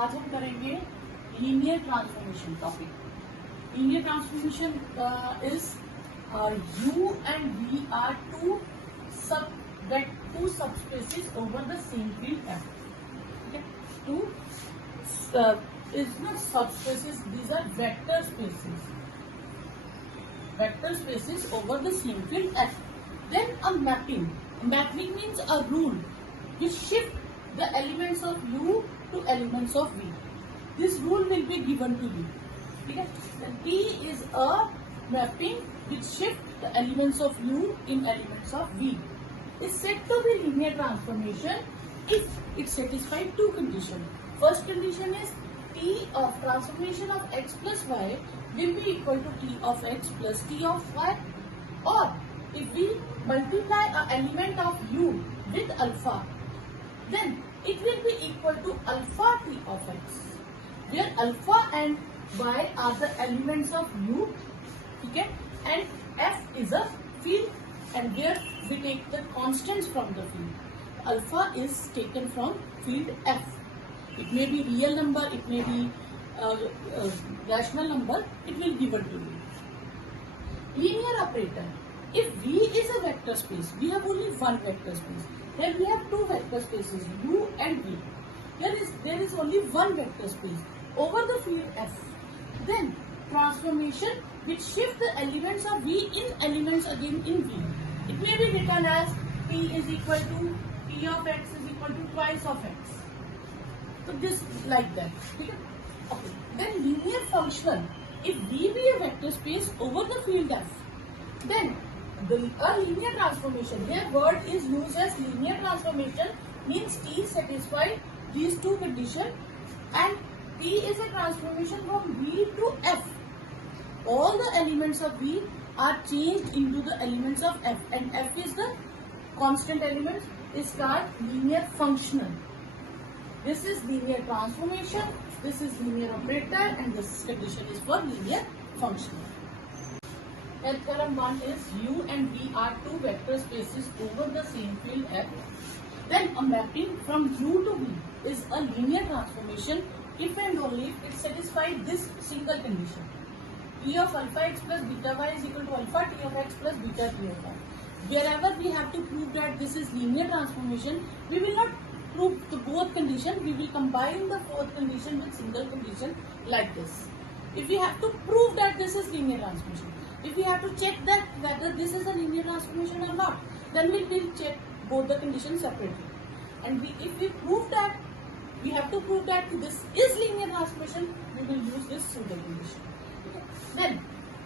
आज हम करेंगे linear transformation topic. Linear transformation is u and v are two subspaces over the same field F. Okay, two is not subspaces; these are vector spaces. Vector spaces over the same field F. Then a mapping. Mapping means a rule which shift the elements of U to elements of V. This rule will be given to you. Okay? Then T is a mapping which shift the elements of U in elements of V. Is said to be linear transformation if it satisfies two conditions. First condition is T of transformation of x plus y will be equal to T of x plus T of y, or if we multiply an element of U with alpha, then it will be equal to alpha T of x, where alpha and y are the elements of U, okay, and F is a field, and here we take the constants from the field. Alpha is taken from field F. It may be real number, it may be rational number, it will give it to you. Linear operator. If V is a vector space, we have only one vector space. Here we have two vector spaces, U and V. There is only one vector space over the field F. Then transformation which shift the elements of V in elements again in V. It may be written as T is equal to T of x is equal to twice of x. So this like that. Okay. Then linear functional. If V be a vector space over the field F, then a linear transformation. Here word is used as linear transformation means T satisfy these two conditions, and T is a transformation from V to F. All the elements of V are changed into the elements of F, and F is the constant element, is called linear functional. This is linear transformation, this is linear operator, and this condition is for linear functional. Here column 1 is U and V are two vector spaces over the same field F. Then a mapping from U to V is a linear transformation if and only if it satisfies this single condition. T of alpha x plus beta y is equal to alpha T of x plus beta T of y. Wherever we have to prove that this is linear transformation, we will not prove the both conditions, we will combine the fourth condition with single condition like this. If we have to prove that this is linear transformation, if we have to check that whether this is a linear transformation or not, then we will check both the conditions separately. And if we prove that, we have to prove that this is linear transformation, we will use this single condition. Okay. Then,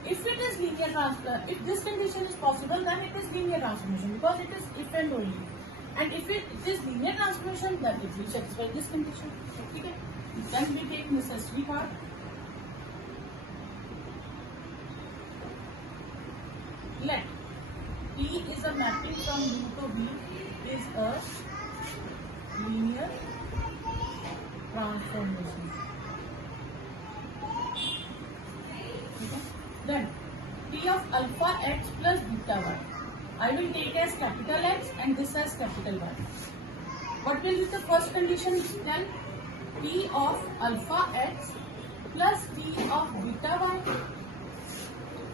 if it is linear transformation, if this condition is possible, then it is linear transformation because it is if and only. And if it is linear transformation, then it will satisfy this condition. Okay. Then we take necessary part. Let T is a mapping from U to V is a linear transformation. Okay. Then T of alpha x plus beta y, I will take as capital X and this as capital Y. What will be the first condition? Then T of alpha x plus T of beta y.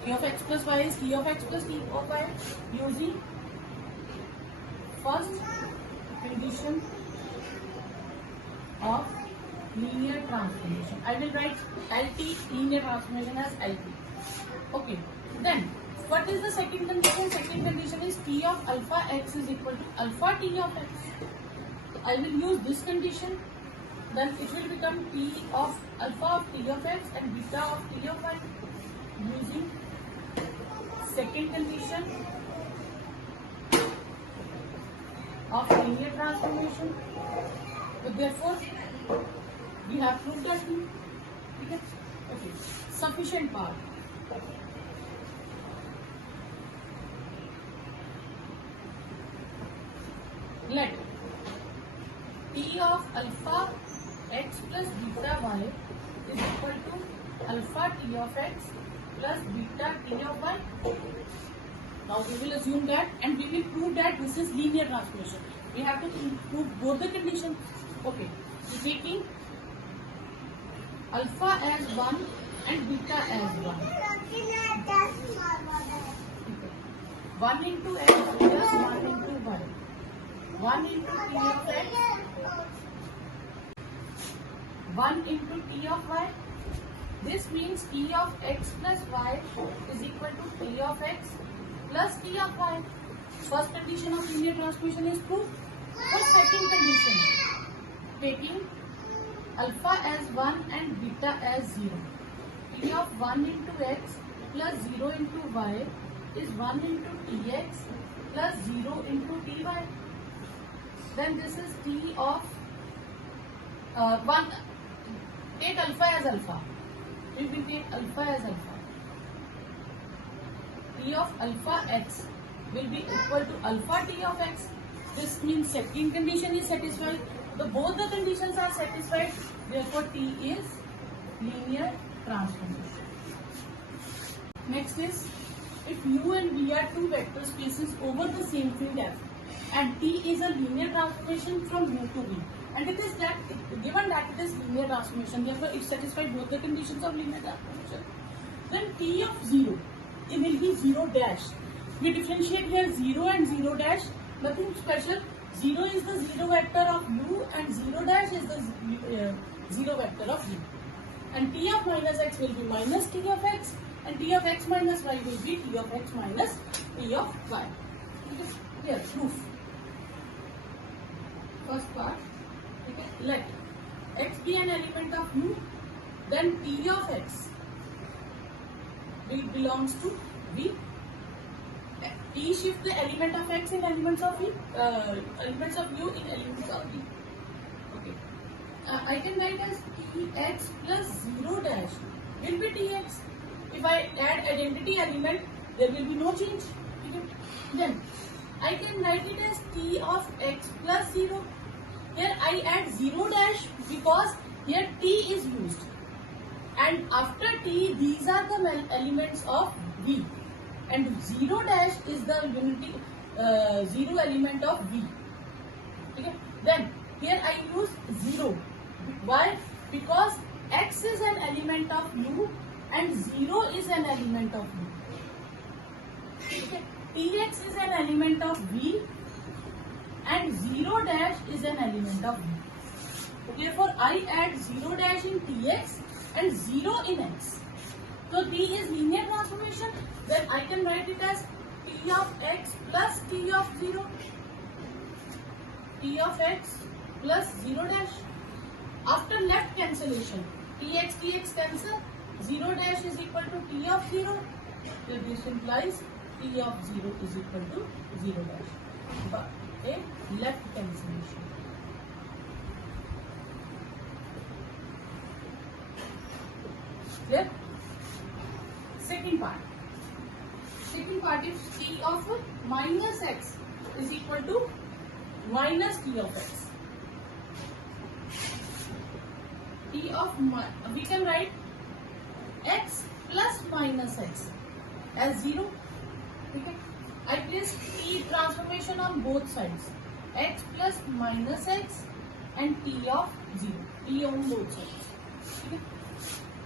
T of x plus y is T of x plus T of y using first condition of linear transformation. I will write LT, linear transformation, as LT. Okay. Then what is the second condition? Second condition is T of alpha x is equal to alpha T of x. So I will use this condition. Then it will become T of alpha of T of x and beta of T of y using second condition of linear transformation. So therefore, we have proved that. Okay. Sufficient part. Let T of alpha x plus beta y is equal to alpha T of x plus beta T of y. Now we will assume that and we will prove that this is linear transformation. We have to prove both the conditions. Okay. So taking alpha as 1 and beta as 1. 1 into x plus 1 into y. 1 into t of x, 1 into t of y. This means t of x plus y is equal to t of x plus t of y. First condition of linear transformation is true. For second condition, taking alpha as 1 and beta as 0. T of 1 into x plus 0 into y is 1 into tx plus 0 into ty. Then this is t of 1. Take alpha as alpha. We will take alpha as alpha. T of alpha x will be equal to alpha t of x. This means second condition is satisfied. Both the conditions are satisfied. Therefore, T is linear transformation. Next is, if U and V are two vector spaces over the same field F, and T is a linear transformation from U to V, and it is that given that it is linear transformation, therefore it satisfies both the conditions of linear transformation. Then T of 0, it will be 0 dash. We differentiate here 0 and 0 dash. Nothing special. 0 is the 0 vector of U and 0 dash is the 0 vector of U. And T of minus x will be minus T of x, and T of x minus y will be T of x minus T of y. Here, proof. First part, let x be an element of U, then T of x belongs to V. T shift the element of x in elements of V, elements of U in elements of V. Okay. I can write as Tx plus 0 dash will be Tx. If I add identity element, there will be no change. Okay. Then I can write it as T of x plus 0. Here I add 0 dash because here T is used. And after T, these are the elements of V. And 0 dash is the unity 0 element of V. Okay. Then here I use 0. Why? Because x is an element of U and 0 is an element of U. Okay. Tx is an element of V and 0 dash is an element of V. Therefore I add 0 dash in Tx and 0 in x. So T is linear transformation. Then I can write it as T of x plus T of 0. T of x plus 0 dash. After left cancellation, Tx cancel. 0 dash is equal to T of 0. So this implies T of 0 is equal to 0 dash. But a left cancellation. Clear? Second part. Second part is T of minus x is equal to minus T of x. T of, we can write x plus minus x as 0. Okay. I place T transformation on both sides. X plus minus x and T of 0. T on both sides. Okay.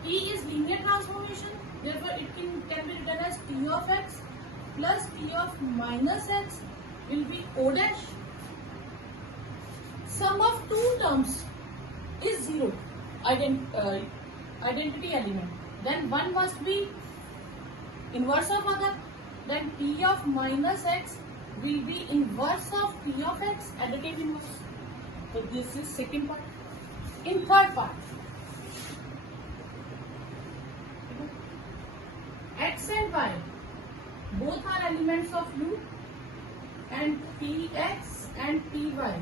T is linear transformation. Therefore, it can be written as T of x plus T of minus x will be O dash. Sum of two terms is 0. Identity element. Then one must be inverse of other. Then T of minus x will be inverse of T of x, additive inverse. So this is second part. In third part, x and y both are elements of U and Tx and Ty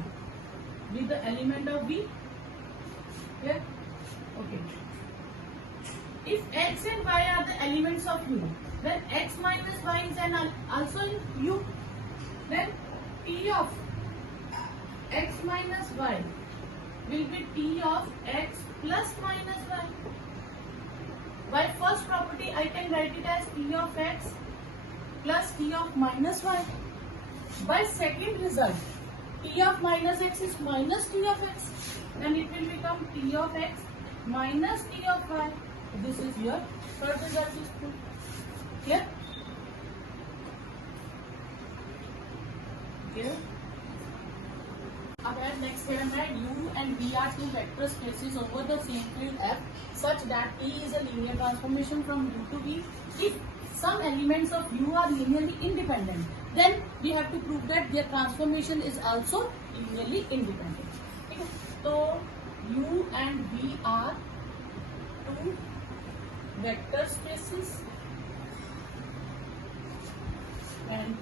with the element of V. Here, okay. If x and y are the elements of U, then x minus y is also in U. Then T of x minus y will be T of x plus minus y. By first property, I can write it as T of x plus T of minus y. By second result, T of minus x is minus T of x. Then it will become T of x minus T of I. This is your third result is true. Clear? Clear? अब next theorem है U and V are two vector spaces over the same field F such that P is a linear transformation from U to V. If some elements of U are linearly independent, then we have to prove that their transformation is also linearly independent. Okay? So U and V are two vector spaces and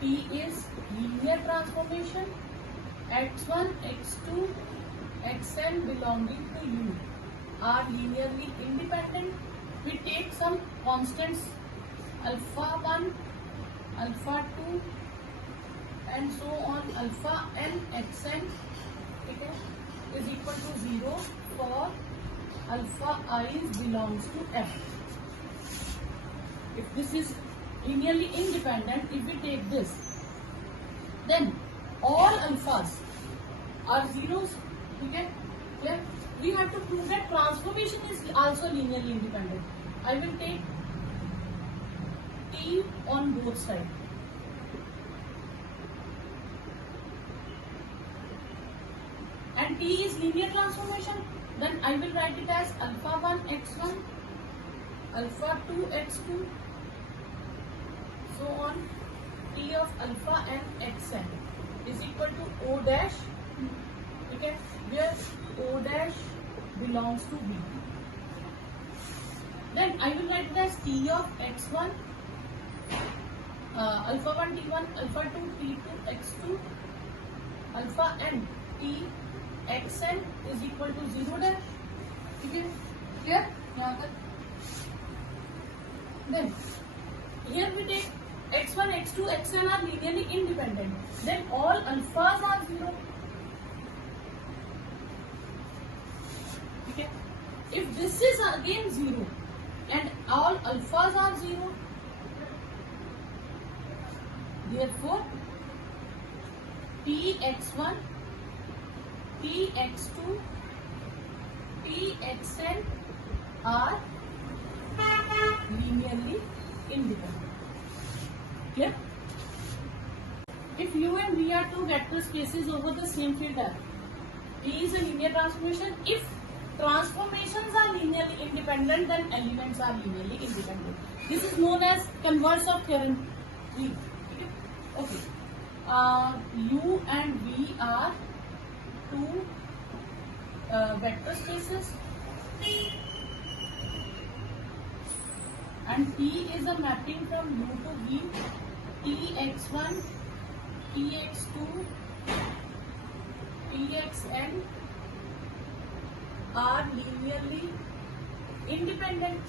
P is linear transformation. X1, X2, Xn belonging to U are linearly independent. We take some constants alpha 1, alpha 2 and so on. Alpha n Xn is equal to 0 for alpha I belongs to F. If this is linearly independent, if we take this, then all alphas are zeros. Okay? Clear? We have to prove that transformation is also linearly independent. I will take T on both sides. And T is linear transformation. Then I will write it as alpha 1 x1, alpha 2 x2, so on. T of alpha n xn is equal to O dash, okay, where O dash belongs to V. Then I will write it as T of x1, alpha 1 T1, alpha 2 T2 x2, alpha n T xn is equal to 0 dash. Okay, clear? Then here we take x1, x2, xn are linearly independent. Then all alphas are 0. Okay. If this is again 0 and all alphas are 0, therefore Tx1, Tx2, Txn are linearly independent. Clear? If U and V are two vector spaces over the same field F, P is a linear transformation. If transformations are linearly independent, then elements are linearly independent. This is known as converse of theorem 3. Okay. U and V are two vector spaces and P is a mapping from U to V. Tx1, Tx2, Txn are linearly independent.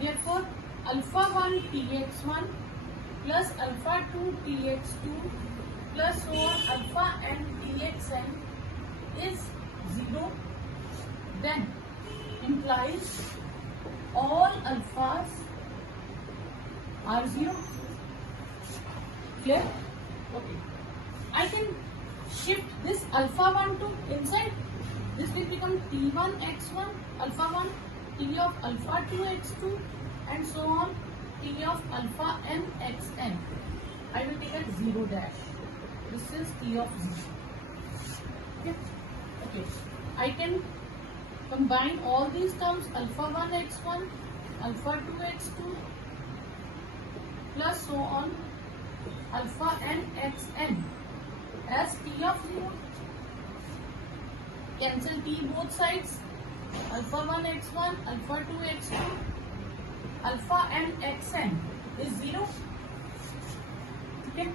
Therefore, alpha 1 Tx1 plus alpha 2 Tx2 plus so on alpha n Txn is 0. Then implies all alphas are 0. Clear? Okay. I can shift this alpha 1 to inside. This will become T1 x1, alpha 1, T of alpha 2 x2 and so on, T of alpha n xn. I will take at 0 dash. This is T of 0. Okay. Okay. I can combine all these terms alpha 1 x1, alpha 2 x2 plus so on alpha n xn as T of 0. Cancel T both sides. Alpha 1 x1, alpha 2 x2, alpha n xn is 0. Okay,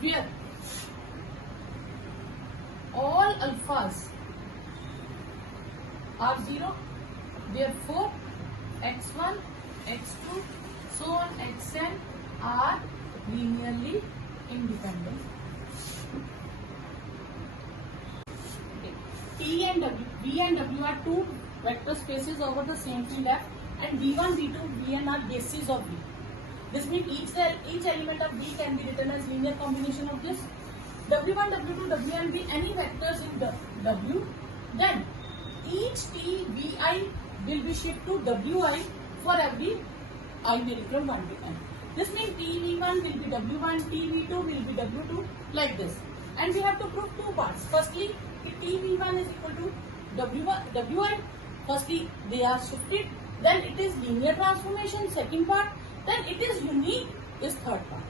here all alphas are 0. Therefore, x1, x2, so on xn are linearly independent. Okay. T and W, V and W are two vector spaces over the same field F, and V1, V2, Vn are bases of V. This means each element of V can be written as linear combination of this. W1, W2, Wn be any vectors in W. Then each t vi will be shift to wi for every I varying from 1 to n. This means t v1 will be w1, t v2 will be w2, like this. And we have to prove two parts. Firstly, t v1 is equal to wi. Firstly, they are shifted. Then it is linear transformation. Second part. Then it is unique. Is third part.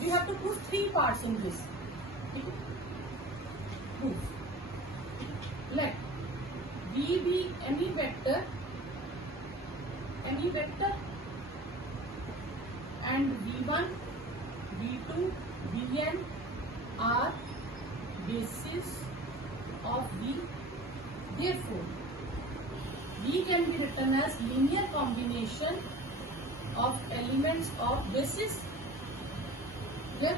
We have to prove three parts in this. Proof. Let v be any vector and v1, v2, vn are basis of v. Therefore, v can be written as linear combination of elements of basis. Then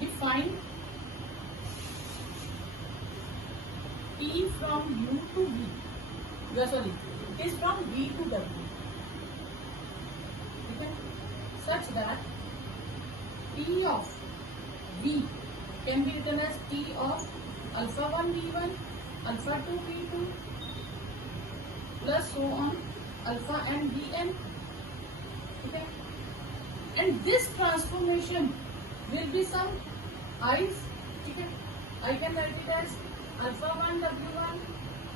define t from u to v. It is from v to w. Okay? Such that t of v can be written as t of alpha 1 v1, alpha 2 v2, plus so on alpha n vn. Okay? And this transformation will be some i's. Okay? I can write it as alpha 1 w1,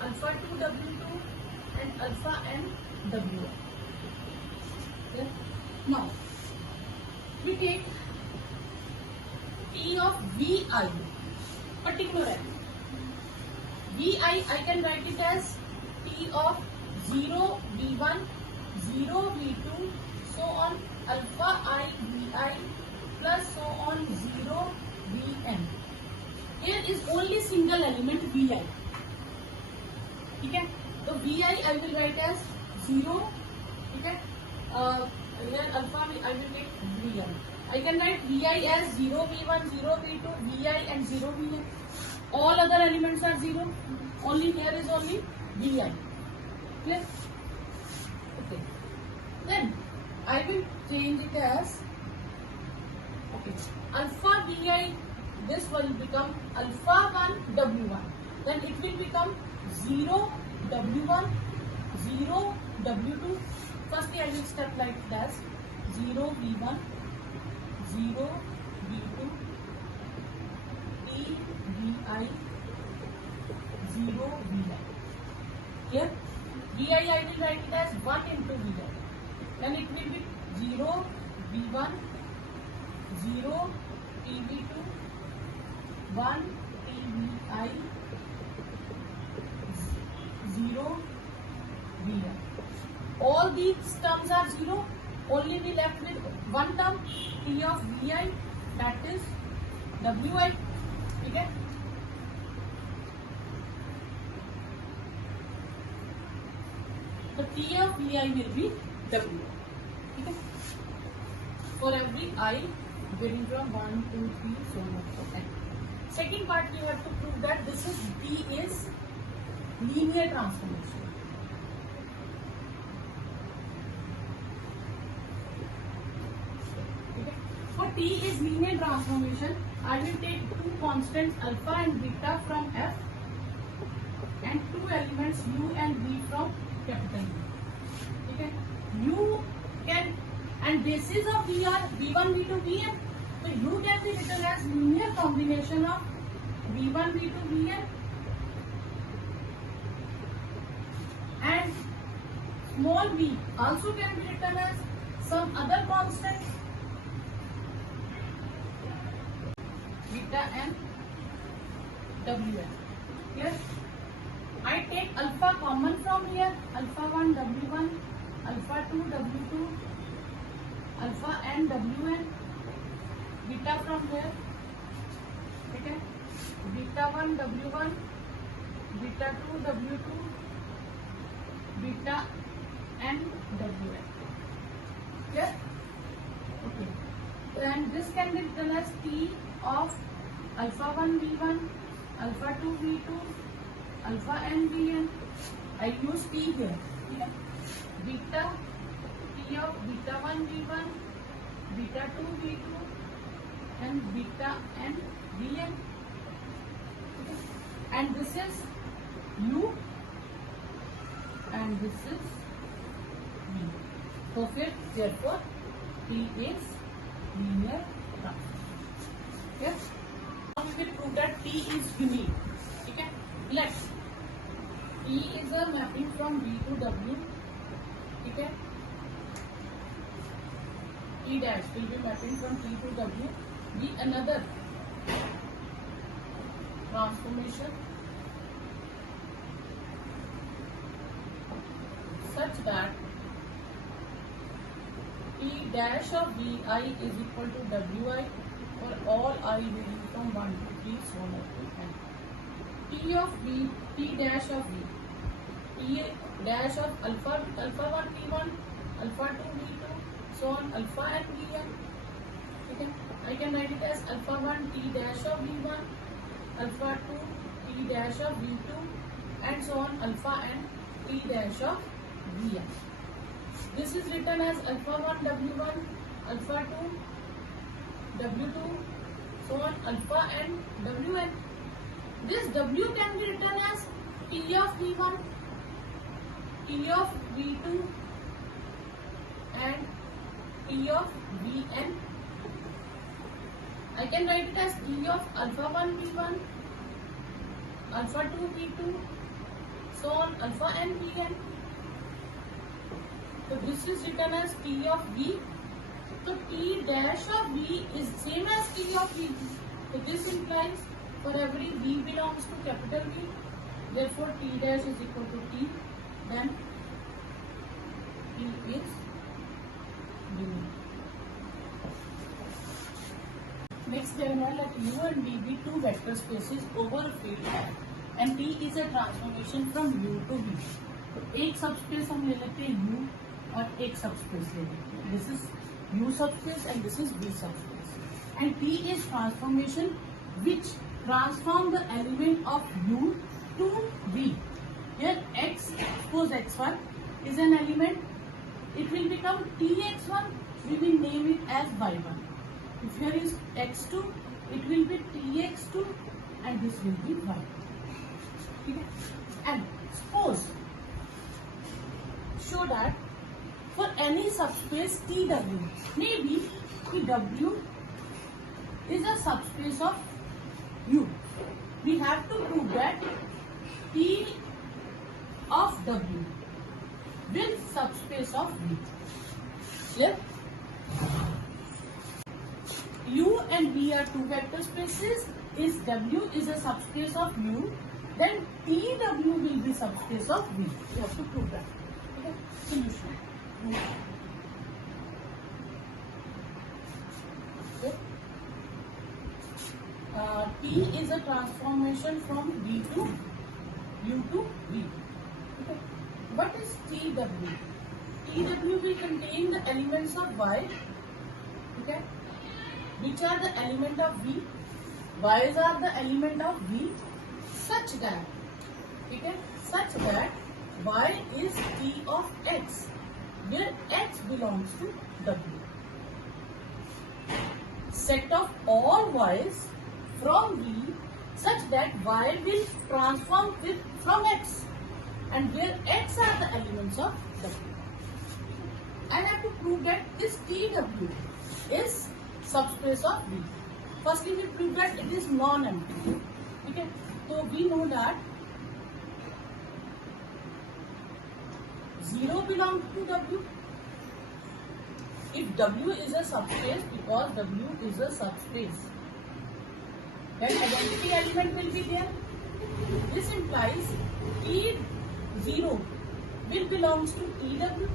alpha 2 w2, and alpha n w1. Okay? Now, we take t of vi, particular element. Vi, I can write it as t of 0 v1, 0 v2, so on alpha I vi plus so on 0 vn. Here is only single element vi. Okay? So vi I will write as 0. Okay? Here alpha I will take vi. I can write vi as 0 v1, 0 v2, vi and 0 vn. All other elements are 0. Only here is only vi. Clear? Okay. Then I will change it as alpha vi. This will become alpha 1 w1. Then it will become 0 w1, 0 w2. Firstly, I will step like this: 0 v1, 0 v2, t vi, 0 vi. Here, vi I will write it as 1 into vi. Then it will be 0 v1, 0 t v2, 1 t vi, 0 vi. All these terms are 0. Only we left with one term, t of vi, that is wi. Okay? So t of vi will be w. Okay? For every I varying from 1, 2, 3, so on so on. Second part, you have to prove that this is b is linear transformation. T is linear transformation. I will take two constants alpha and beta from F and two elements u and v from capital U. Okay. U can and basis of V are v1, v2, vn. So u can be written as linear combination of v1, v2, vn and small v also can be written as some other constant beta and wn. Yes, I take alpha common from here, alpha 1 w1, alpha 2 w2, alpha n wn, beta from here. Okay, beta 1 w1, beta 2 w2, beta n wn. Yes. Okay. And this can be written as t of alpha 1 v1, alpha 2 v2, alpha n vn. I use t here. Beta t of beta 1 v1, beta 2 v2, and beta n vn. And this is u and this is V. So therefore P is linear transformation. Yes. Now we will prove that P is unique. Okay. Let's. P is a mapping from V to W. Okay. P dash will be mapping from P to W. Be another transformation such that P dash of Vi is equal to Wi for all I varying from 1 to 3 so on up to n. P of V, P dash of V, P dash of alpha 1 P1, alpha 2 V2, so on alpha n Vn. Okay, I can write it as alpha 1 T dash of V1, alpha 2 T dash of V2, and so on alpha n T dash of Vn. This is written as alpha 1 W1, alpha 2 W2, so on alpha n Wn. This W can be written as T of V1, T of V2 and T of Vn. I can write it as T of alpha 1 V1, alpha 2 V2, so on alpha n Vn. So this is written as T of V. So T dash of V is same as T of V. So this implies for every V belongs to capital V. Therefore T dash is equal to T. Then T is unique. Next theorem, let U and V be two vector spaces over a field and T is a transformation from U to V. तो एक subspace हम ले लेते हैं U और एक subspace ले लेते हैं. This is U subspace and this is V subspace. And T is transformation which transform the element of U to V. Here X, suppose X1 is an element, it will become TX1, we will name it as Y1. If here is X2, it will be TX2 and this will be Y2. Okay? And suppose, show that for any subspace TW, maybe TW is a subspace of U. We have to prove that T of W will subspace of V. Clear? U and V are two vector spaces. Is W is a subspace of U, then TW will be subspace of V. You have to prove that. Okay? Solution. Okay. T is a transformation from V to U to V. Okay. What is TW? TW will contain the elements of Y. Okay. Which are the element of V? Y's are the element of V such that, okay, such that Y is T of X, where X belongs to W. Set of all Y's from V such that Y will transform from X, and where X are the elements of W. And I have to prove that this TW is subspace of V. Firstly, we prove that it is non-empty. Okay, so we know that 0 belongs to W. If W is a subspace, because W is a subspace, then identity element will be there. This implies T0 will belongs to TW.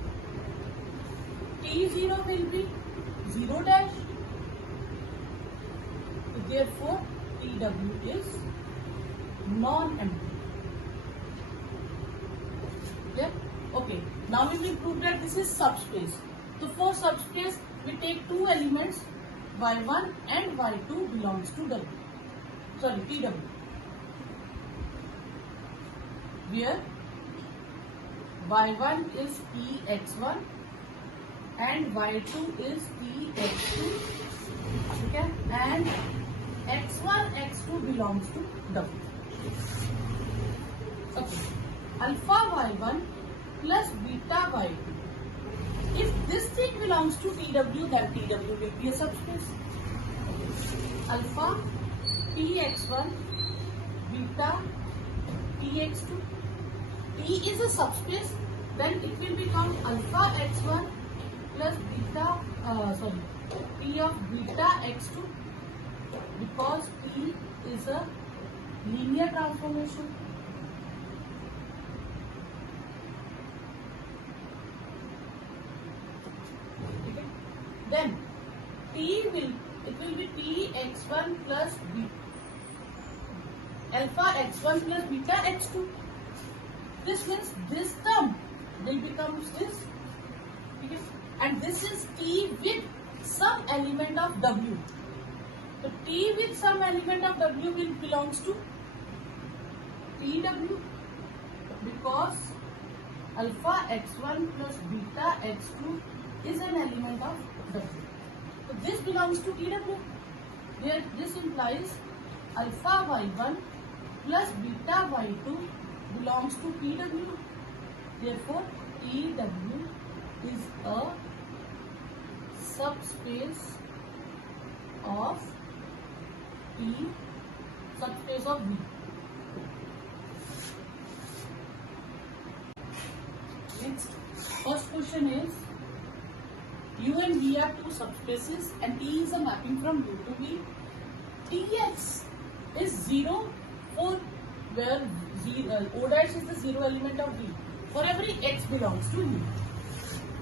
T0 will be 0 dash. Therefore, TW is non-empty. Yeah? Okay. Now we will prove that this is subspace. So for subspace, we take two elements, Y1 and Y2 belongs to W. Sorry, TW. Where Y1 is TX1 and Y2 is TX2. Okay? And X1, X2 belongs to W. Okay. Alpha Y1 plus beta y2. If this thing belongs to TW, then TW will be a subspace. Alpha Tx1 beta Tx2. T is a subspace, then it will become alpha x1 plus beta T of beta x2, because T is a linear transformation. Okay. Then it will be Tx1 plus alpha x1 plus beta x2. This means this term will become this. Okay. And this is T with some element of W. So T with some element of W will belongs to TW, because alpha x1 plus beta x2 is an element of W. So this belongs to TW. Where this implies alpha y1 plus beta y2 belongs to TW. Therefore, TW is a subspace of T, subspace of V. Next, first question is, U and V are two subspaces and T is a mapping from U to V. Tx is 0 for where O dash is the zero element of V for every x belongs to U.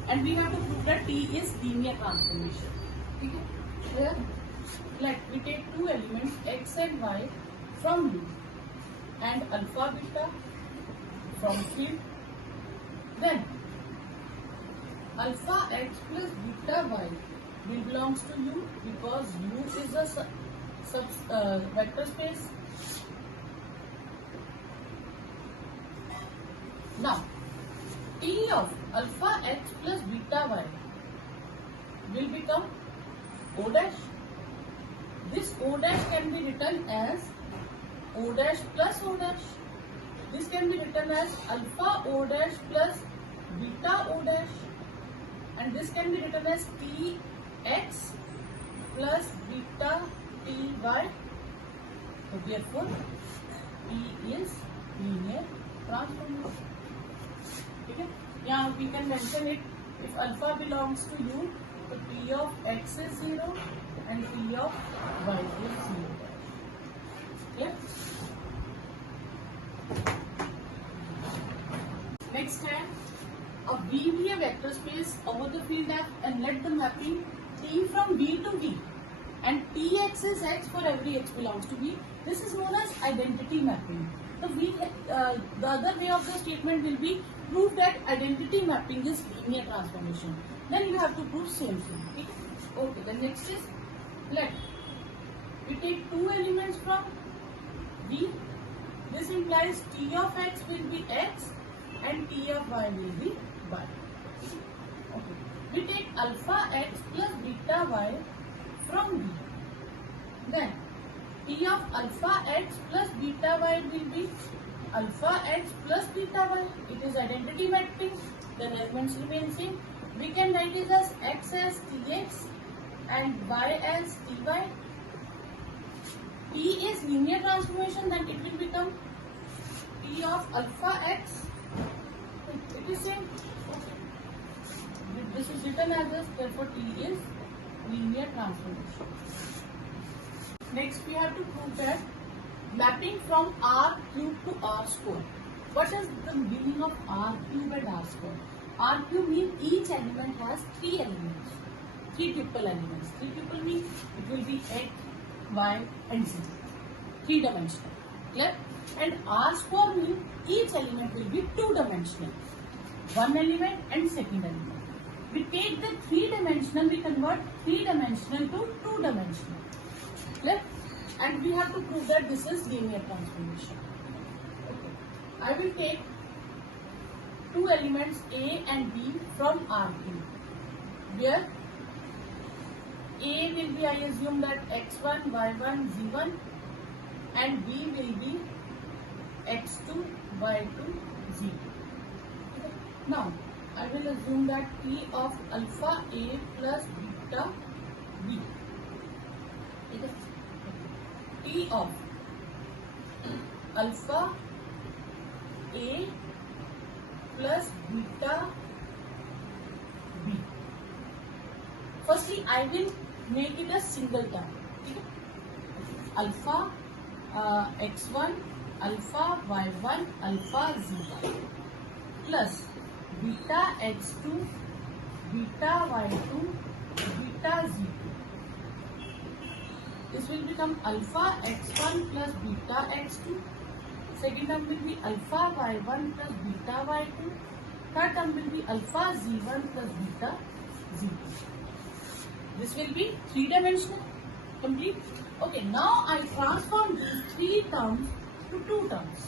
And we have to prove that T is linear transformation. Okay? Here, like we take two elements x and y from U and alpha beta from field. Then alpha x plus beta y will belongs to U, because U is a vector space. Now, T of alpha x plus beta y will become O dash. This O dash can be written as O dash plus O dash. This can be written as alpha O dash plus beta O dash. And this can be written as Tx plus beta Ty. So therefore, T is linear transformation. Okay? Yeah, we can mention it. If alpha belongs to U, so T of x is 0 and T of y is 0. Clear? Next time, a V be a vector space over the field F, and let the mapping T from V to V, and Tx is x for every x belongs to V. This is known as identity mapping. The other way of the statement will be prove that identity mapping is linear transformation. Then you have to prove same thing. Okay. The next is, let we take two elements from V. This implies T of x will be x and T of y will be y. Okay. We take alpha x plus beta y from V. Then T of alpha x plus beta y will be alpha x plus beta y. It is identity mapping. The elements remain same. We can write it as x as Tx and y as Ty. T is linear transformation, then it will become T of alpha x. It is same. This is written as this, therefore T is linear transformation. Next, we have to prove that mapping from R cube to R square. What is the meaning of R cube and R square? R cube means each element has three elements, three tuple elements. Three tuple means it will be x, y and z. Three dimensional. Clear? And R square means each element will be two dimensional. One element and second element. We take the three dimensional, we convert three dimensional to two dimensional. Clear? And we have to prove that this is linear transformation. Okay. I will take two elements A and B from R3, where A will be, I assume that x1, y1, z1, and B will be x2, y2, z2. Now I will assume that T of alpha A plus beta B. T of alpha A plus beta B. Firstly, I will make it a single term. Alpha x1, alpha y1, alpha z1 plus beta x2, beta y2, beta z2. This will become alpha x1 plus beta x2. Second term will be alpha y1 plus beta y2. Third term will be alpha z1 plus beta z2. This will be three-dimensional. Complete. Okay, now I transform these three terms to two terms.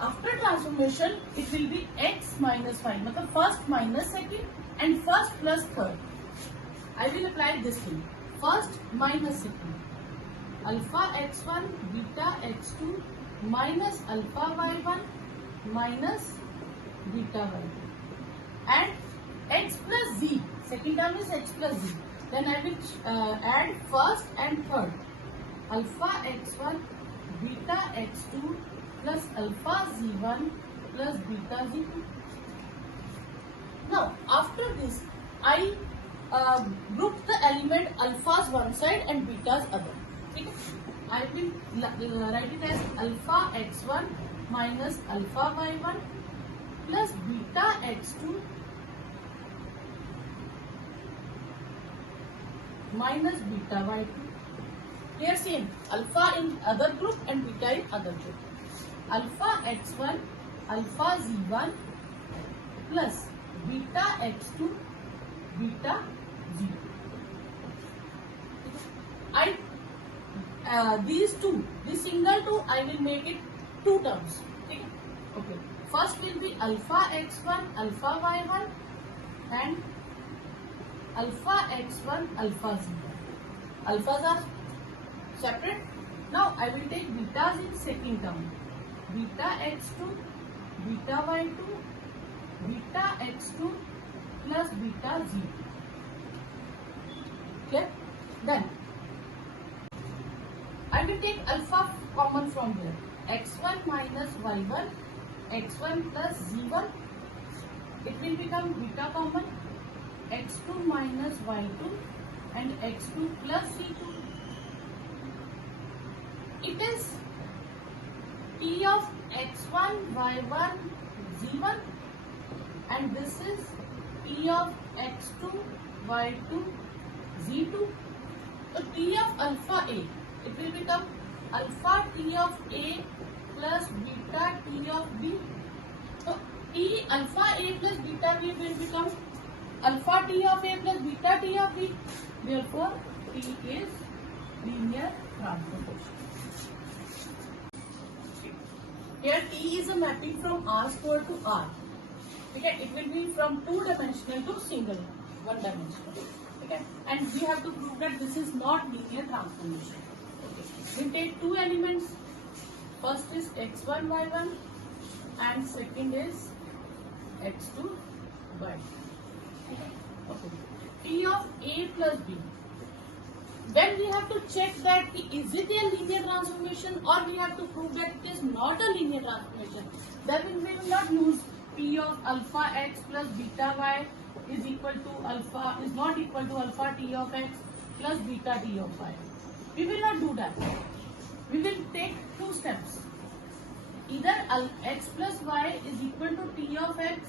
After transformation, it will be x minus 5. मतलब first minus second and first plus third. I will apply this thing. First minus second. Alpha x1 beta x2 minus alpha y1 minus beta y2. And x plus z. Second term is x plus z. Then I will add first and third. Alpha x1 beta x2 plus alpha z1 plus beta z2. Now after this, I group the element alphas one side and betas other. Okay? I will write it as alpha x1 minus alpha y1 plus beta x2 minus beta y2. Here same, alpha in other group and beta in other group. Alpha x1, alpha z1 plus beta x2, beta z2. These single two, I will make it two terms. Okay. First will be alpha x1, alpha y1 and alpha x1, alpha z1. Alphas are separate. Now I will take betas in second term. Beta x2, beta y2, beta x2 plus beta z2. Okay? Then I will take alpha common from here. X1 minus y1, x1 plus z1. It will become beta common. X2 minus y2 and x2 plus z2. It is T of x1, y1, z1 and this is T of x2, y2, z2. So T of alpha A, it will become alpha T of A plus beta T of B. So T alpha A plus beta B will become alpha T of A plus beta T of B. Therefore, T is linear transformation. Here T is a mapping from R square to R. Okay, it will be from two-dimensional to single one-dimensional. Okay, and we have to prove that this is not linear transformation. Okay, we take two elements. First is x1, y1, and second is x2, y2. Okay. T of A plus B. Then we have to check that is it a linear transformation or we have to prove that it is not a linear transformation. Then we will not use P of alpha x plus beta y is equal to alpha is not equal to alpha T of x plus beta T of y. We will not do that. We will take two steps. Either x plus y is equal to T of x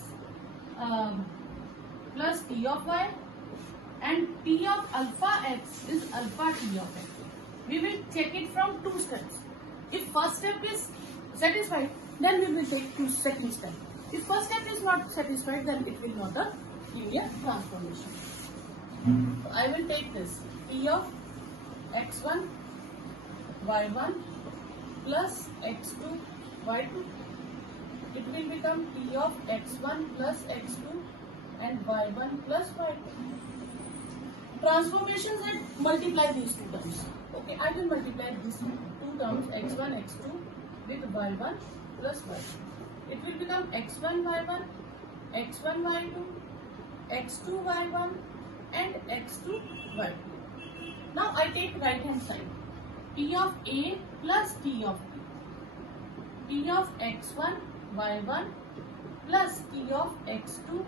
plus T of y and T of alpha x is alpha T of x. We will check it from two steps. If first step is satisfied, then we will take to second step. If first step is not satisfied, then it will not a linear transformation. So I will take this T of x1, y1 plus x2, y2. It will become T of x1 plus x2 and y1 plus y2. Transformations and multiply these two terms. Okay, I will multiply these two terms x1, x2 with y1 plus y2. it will become x1 y1, x1 y2, x2 y1 and x2 y2. Now I take right hand side, t of a plus t of b, t of x1 y1 plus t of x2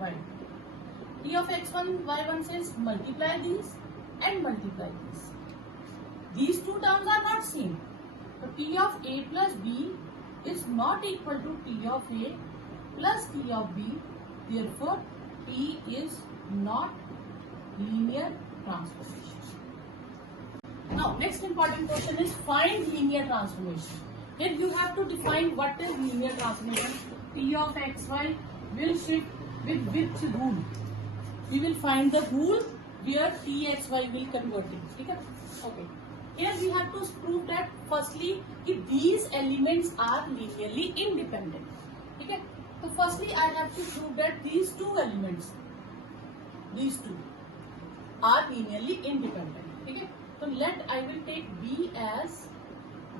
y2. T of x1 y1 says multiply these and multiply these. These two terms are not same. So t of a plus b is not equal to t of a plus t of b. Therefore, t is not linear transformation. Now, next important question is find linear transformation. Here you have to define what is linear transformation. T of xy will shift with which rule? We will find the rule where txy will convert it. Okay. Here we have to prove that firstly if these elements are linearly independent. Okay. So firstly I have to prove that these two elements, these two are linearly independent. Okay. So I will take B as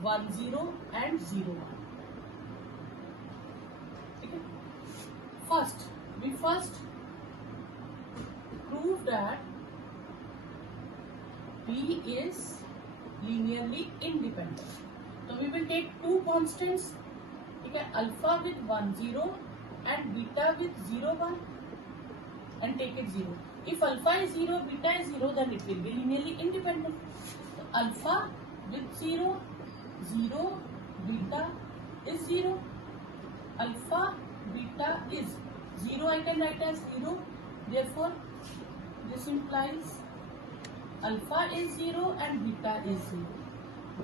1 0 and 0 1. Okay. We first prove that B is linearly independent. So we will take two constants, okay, alpha with 1 0 and beta with 0 1 and take it 0. If alpha is 0, beta is 0, then it will be linearly independent. So alpha with 0, 0, beta is 0. Alpha, beta is 0, I can write as 0. Therefore, this implies alpha is 0 and beta is 0.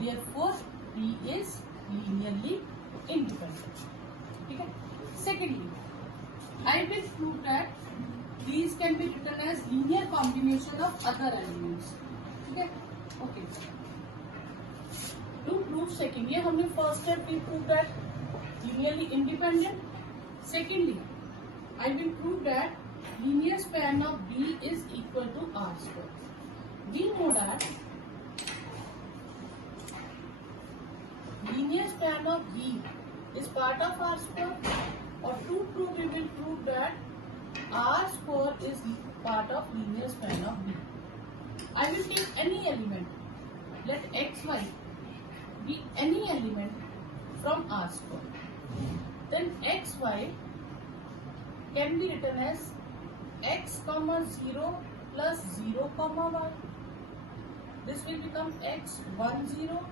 Therefore, P is linearly independent. Okay. Secondly, I will prove that these can be written as linear combination of other elements. Okay. Okay. To prove secondly, हमने first step we prove that linearly independent. Secondly, I will prove that linear span of B is equal to R square. We know that linear span of B is part of R square, or to prove we will prove that R square is part of linear span of B. I will take any element, let xy be any element from R square. Then xy can be written as x comma 0 plus 0 comma 1. This will become x 1 0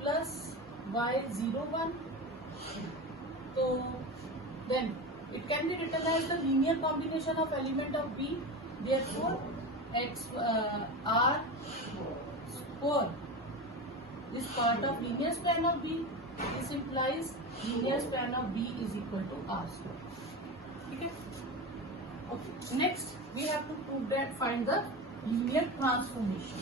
plus y 0 1. So then it can be written as the linear combination of element of B. Therefore, R square is part of linear span of B. This implies linear span of B is equal to R square. Okay. Okay. Next, we have to prove that find the linear transformation.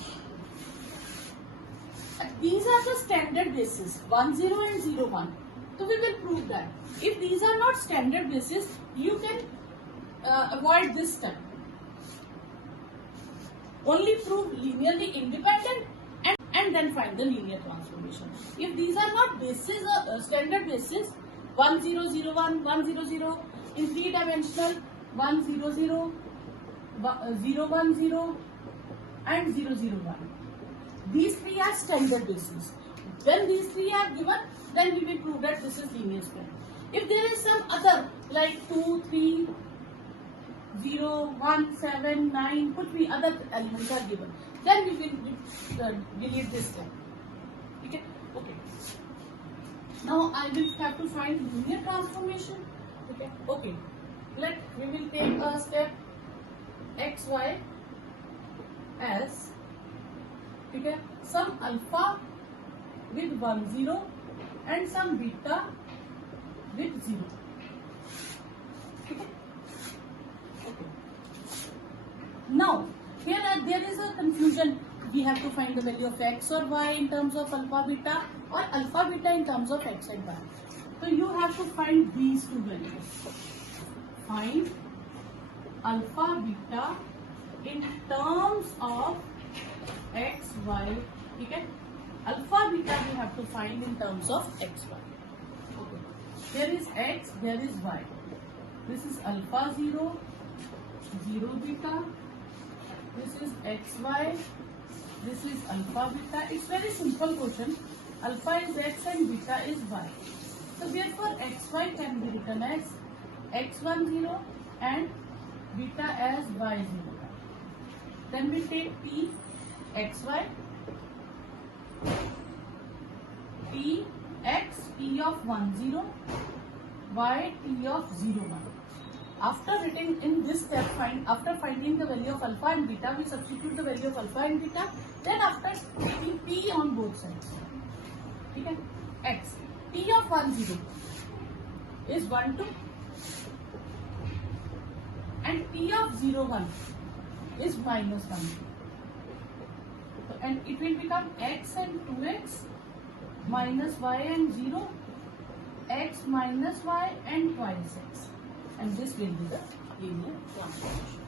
These are the standard bases 1 0 and 0 1. So we will prove that. If these are not standard bases, you can avoid this step. Only prove linearly independent and then find the linear transformation. If these are not bases or standard bases, 1 0 0 1, 1 0 0 in 3-dimensional, 1 0 0, 0 1 0 and 0 0 1. These three are standard bases. When these three are given, then we will prove that this is linear span. If there is some other like 2, 3, 0, 1, 7, 9, which be other elements are given, then we will delete this step. Okay. Okay. Now I will have to find linear transformation. Okay. Okay. We will take a step xy as some alpha with 1 0 and some beta with 0. Okay. Okay. Now here there is a confusion. We have to find the value of x or y in terms of alpha beta or alpha beta in terms of x and y. So you have to find these two values. Find alpha beta in terms of x, y. Okay. Alpha beta we have to find in terms of x, y. Okay. Here is x, here is y. This is alpha 0, 0 beta. This is xy. This is alpha beta. It's very simple question. Alpha is x and beta is y. So therefore xy can be written as x10 and beta as y0. Then we take t xy, t x, t of 10, y, t of 01. After writing in this step, after finding the value of alpha and beta, we substitute the value of alpha and beta. Then after taking t on both sides, okay? X, t of 10 is 12 and t of 01 is minus 1. So, and it will become x and 2x minus y and 0, x minus y and twice x. And this will be the linear transformation.